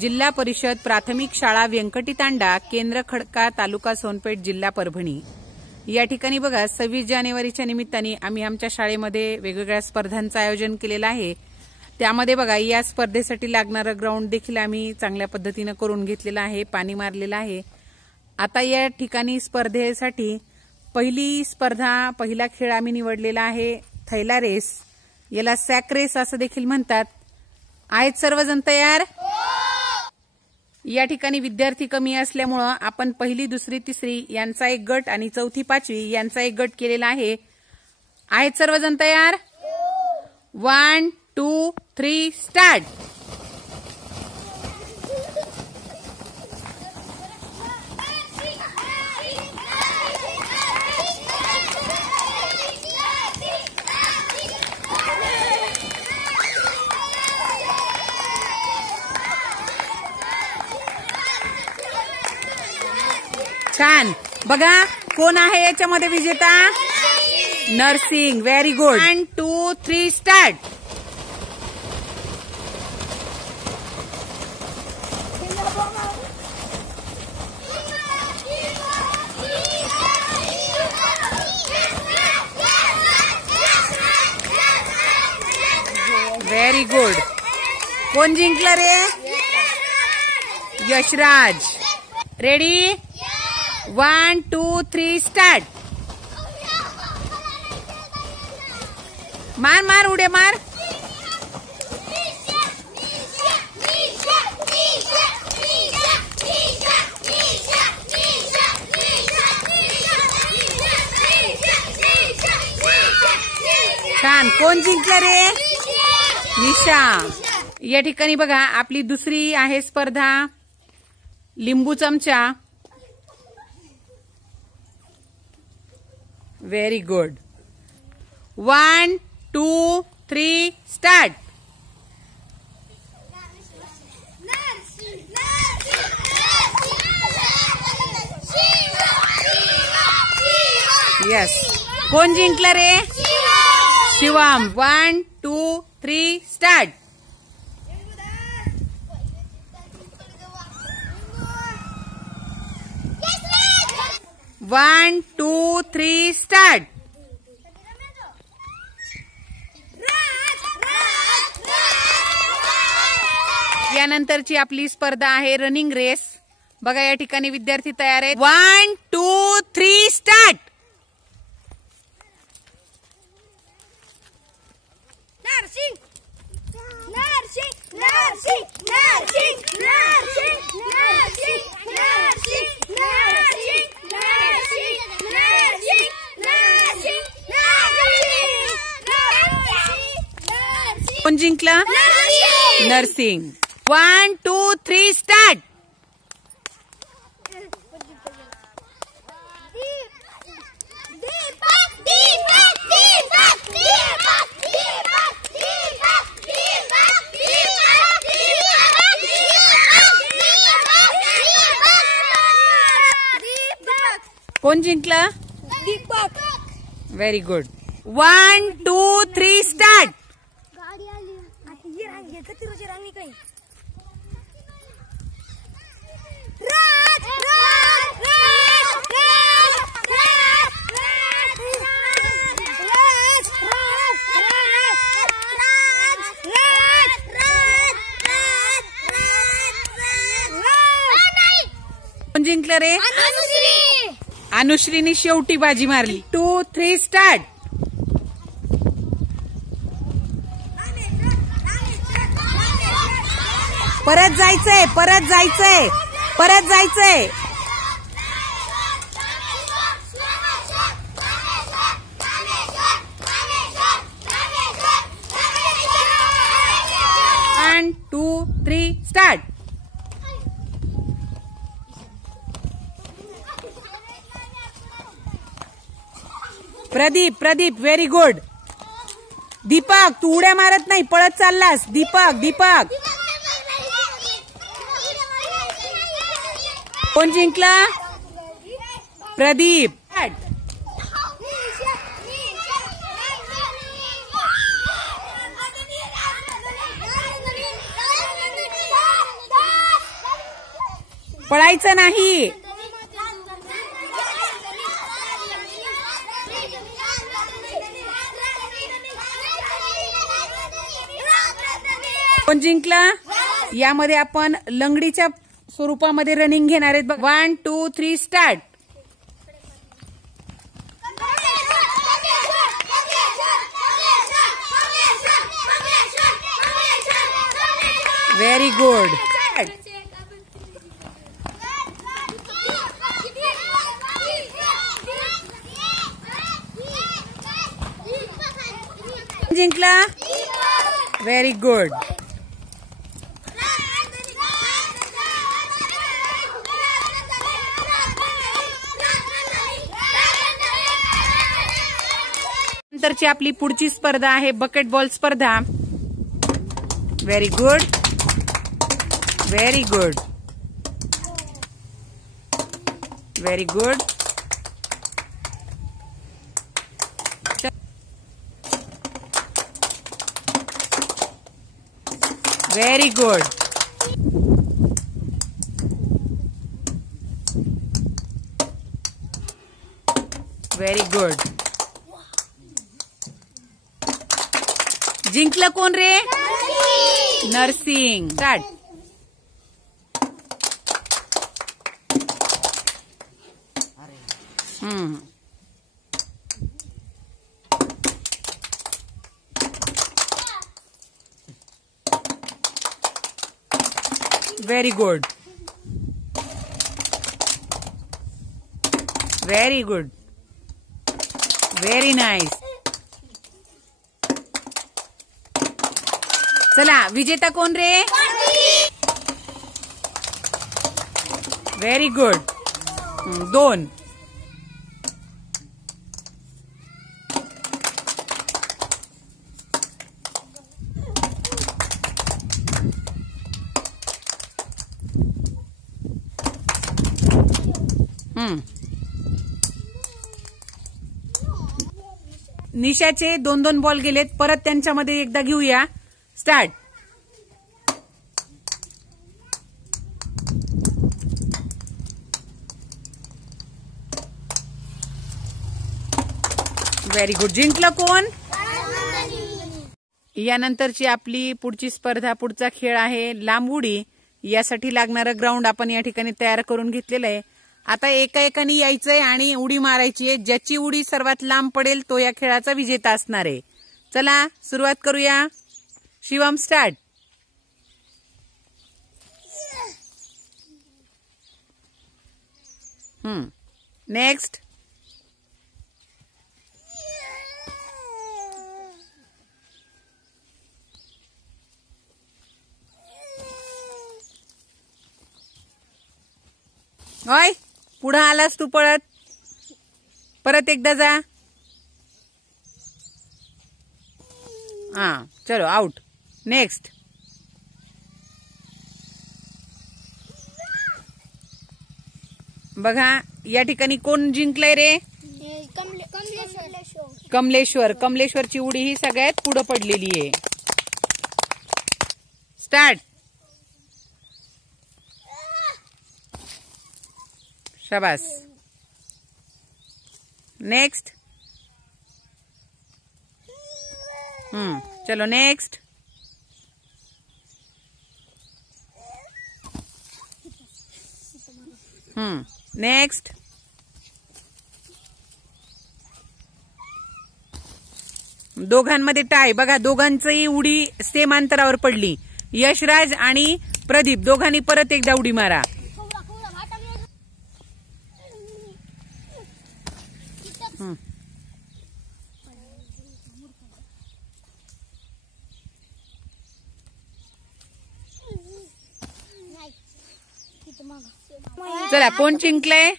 जिल्हा परिषद प्राथमिक शाळा व्यंकटीतांडा, केंद्र खडका, तालुका सोनपेठ, जिल्हा परभणी। या ठिकाणी बघा 26 जानेवारीच्या निमित्ताने आम्ही आमच्या शाळेमध्ये वेगवेगळ्या स्पर्धांचं आयोजन केलेलं आहे। त्यामध्ये बघा या स्पर्धेसाठी लागणारं ग्राउंड देखील आम्ही चांगल्या पद्धतीने करून घेतलेलं आहे, पाणी मारलेलं आहे। आता या ठिकाणी स्पर्धेसाठी पहिला खेळ आम्ही निवडलेला आहे थैला रेस, याला सॅक रेस असं देखील म्हणतात। आहेत सर्वजण तयार? या ठिकाणी विद्यार्थी कमी असल्यामुळे आपण पहिली, दुसरी, तिसरी यांचा एक गट आणि चौथी, पाचवी यांचा एक गट केलेला आहे। आहेत सर्वजण तयार? 1 2 3 स्टार्ट। छान। बघा कोण आहे याच्यामध्ये विजेता? Nursing. Very good. 1 2 3 start. Very good. कोण जिंकलं रे? यशराज। रेडी? 1 2 3 स्टार्ट। मार मार उड्या मार। छान। कोण जिंकलं रे? निशा। या ठिकाणी बघा आपली दुसरी आहे स्पर्धा लिंबू चमचा। Very good. 1 2 3 स्टार्ट। यस। कोण जिंकलं रे? Shivam. 1 2 3 start. One two three start. यानंतरची आपली स्पर्धा आहे रनिंग रेस। बघा या ठिकाणी विद्यार्थी तयार आहेत। 1 2 3 स्टार्ट। नर्सिंग नर्सिंग नर्सिंग नर्सिंग नर्सिंग नर्सिंग नर्सिंग नर्सिंग। कोण जिंकला? नर्सिंग। 1 2 3 स्टार्ट। कोण जिंकला? दीपक। Very good. 1 2 3 स्टार्ट। गाडी आली आता ही रांग एकत्रची रांग काही कोण जिंकलं रे? अनुश्रीने शेवटी बाजी मारली। 2 3 स्टार्ट। परत जायचंय, परत जायचंय, परत जायचंय। One two three start. Pradeep Pradeep very good. Deepak तू उड्या मारत नाही, पळत चाललास। दीपक दीपक। कोण जिंकला? प्रदीप। पळायचं नाही. कोण जिंकला? यामध्ये आपण लंगडीच्या स्वरूपामध्ये रनिंग घेणार आहेत. 1 2 3 स्टार्ट. Very good. जिंकला. Very good. नंतरची आपली पुढची स्पर्धा आहे बकेट बॉल स्पर्धा. Very good. Very good. Very good. Very good. Very good. जिंकलं कोण रे? Narsing. Start. Very good. Very good. Very nice. चला विजेता कोण रे? Very good. 2. निशाचे 2-2 बॉल गेलेत. परत त्यांच्यामध्ये एकदा घेऊया. स्टार्ट. Very good. जिंकलं कोण? यानंतरची आपली पुढची स्पर्धा, पुढचा खेळ आहे लांब उडी. यासाठी लागणारं ग्राउंड आपण या ठिकाणी तयार करून घेतलेलं आहे. आता एका एकाने यायचंय आणि उडी मारायची आहे. ज्याची उडी सर्वात लांब पडेल तो या खेळाचा विजेता असणार आहे. चला सुरुवात करूया. शिवम स्टार्ट. नेक्स्ट. होय पुढं आलास तू पळत. परत एकदा जा. हा चलो आउट. नेक्स्ट. बघा या ठिकाणी कोण जिंकलंय रे? कमलेश्वर. कमलेश्वरची उडी ही सगळ्यात पुढे पडलेली आहे. स्टार्ट. शाबास. नेक्स्ट. चलो नेक्स्ट. नेक्स्ट. दोघांमध्ये टाय. बघा दोघांचीही उडी सेम अंतरावर पडली. यशराज आणि प्रदीप दोघांनी परत एकदा उडी मारा. चला कोण जिंकलंय?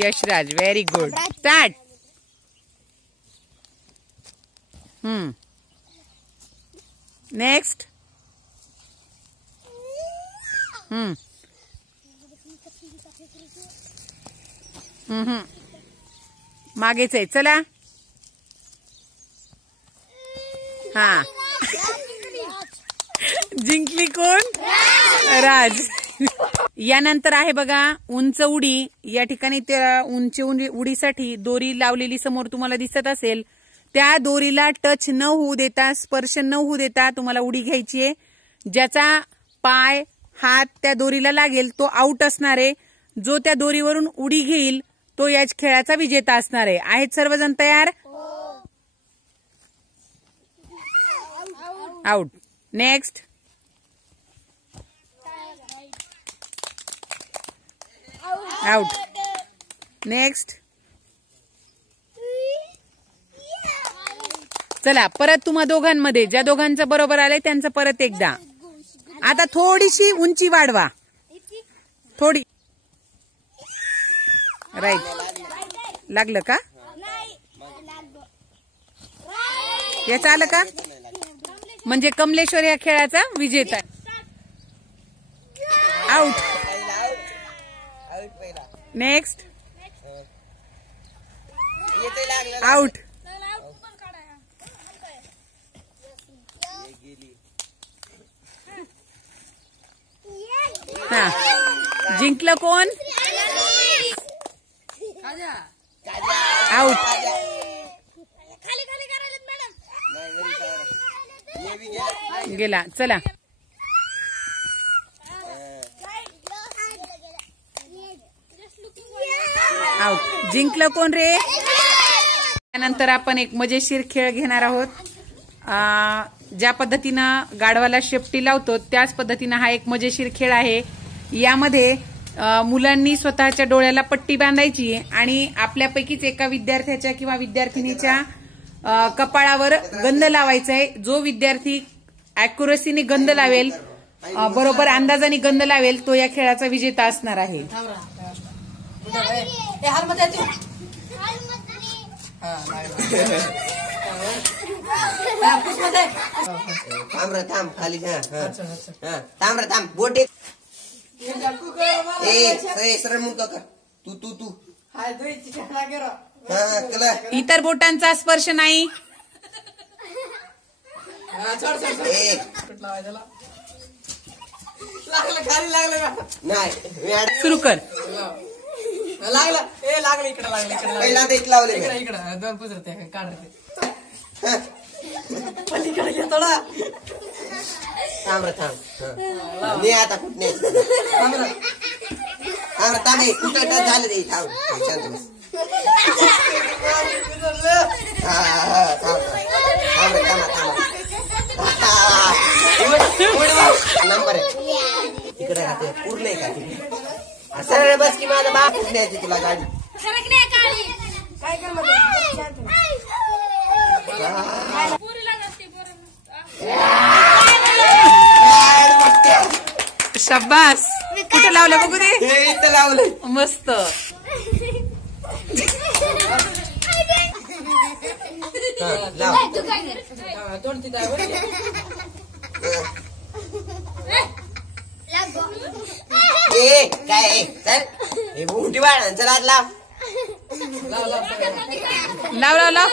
Yashraj. Very good. Start. Next. मागेच आहे. चला. हा जिंकली कोण? राज. यानंतर आहे बघा उंच उडी. या ठिकाणी त्या उंच उडीसाठी दोरी लावलेली समोर तुम्हाला दिसत असेल. त्या दोरीला टच न होऊ देता, स्पर्श न होऊ देता तुम्हाला उडी घ्यायची आहे. ज्याचा पाय हात त्या दोरीला लागेल तो आउट असणार आहे. जो त्या दोरीवरून उडी घेईल तो या खेळाचा विजेता असणार आहे. आहेत सर्वजण तयार? आउट. नेक्स्ट. आउट. नेक्स्ट. चला परत तुम्हा दोघांमध्ये ज्या दोघांचं बरोबर आलंय त्यांचं परत एकदा. आता थोडीशी उंची वाढवा, थोडी. राईट. लागलं का? याचं आलं का? म्हणजे कमलेश्वर या खेळाचा विजेता. आउट. नेक्स्ट. आउट. हा, जिंकलं कोण? आउट. गेला. चला आउट. जिंकलं कोण रे? त्यानंतर आपण एक मजेशीर खेळ घेणार आहोत. ज्या पद्धतीनं गाढवाला शेपटी लावतो त्याच पद्धतीनं हा एक मजेशीर खेळ आहे. यामध्ये मुलांनी स्वतःच्या डोळ्याला पट्टी बांधायची आणि आपल्यापैकीच एका विद्यार्थ्याच्या किंवा विद्यार्थिनीच्या कपाळावर गंध लावायचा आहे. जो विद्यार्थी अॅक्युरसीने गंध लावेल, बरोबर अंदाजाने गंध लावेल, तो या खेळाचा विजेता असणार आहे. थांब खाली. थांब थांब. बोट एक सरळ मुंग कर. तू इतर बोटांचा स्पर्श नाही. सुरू कर. लागला. लागलं इकडे. लागलं पहिला देख लावले. इकडे दोन पुजरते काढते. पलीकडे घे थोडा. थांब. मी आता कुठे थांब. कुठं झालं रे. थांब शांत बस. नंबर आहे तिकडे राहते. पूर्ण आहे का तिकडे? सरळ बस की माझा बाप न्यायची तुला गाडी. शाबास. कुठे लावलं बघू दे. इथं लावलंय. मस्त. काय उंटी वाढ लाव. लाव.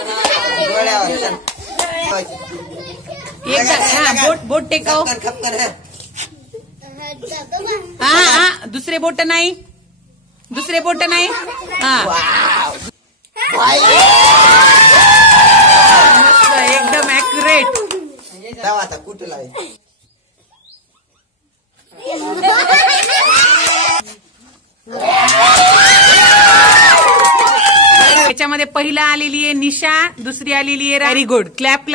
एकदा बोट टेकाव. खपकर. हा. दुसरे बोट नाही. हा. मस्त. एकदम ऍक्युरेट. आता कुठं लावायचं? याच्यामध्ये पहिला आलेली आहे निशा, दुसरी आलेली आहे. Very good. क्लॅप.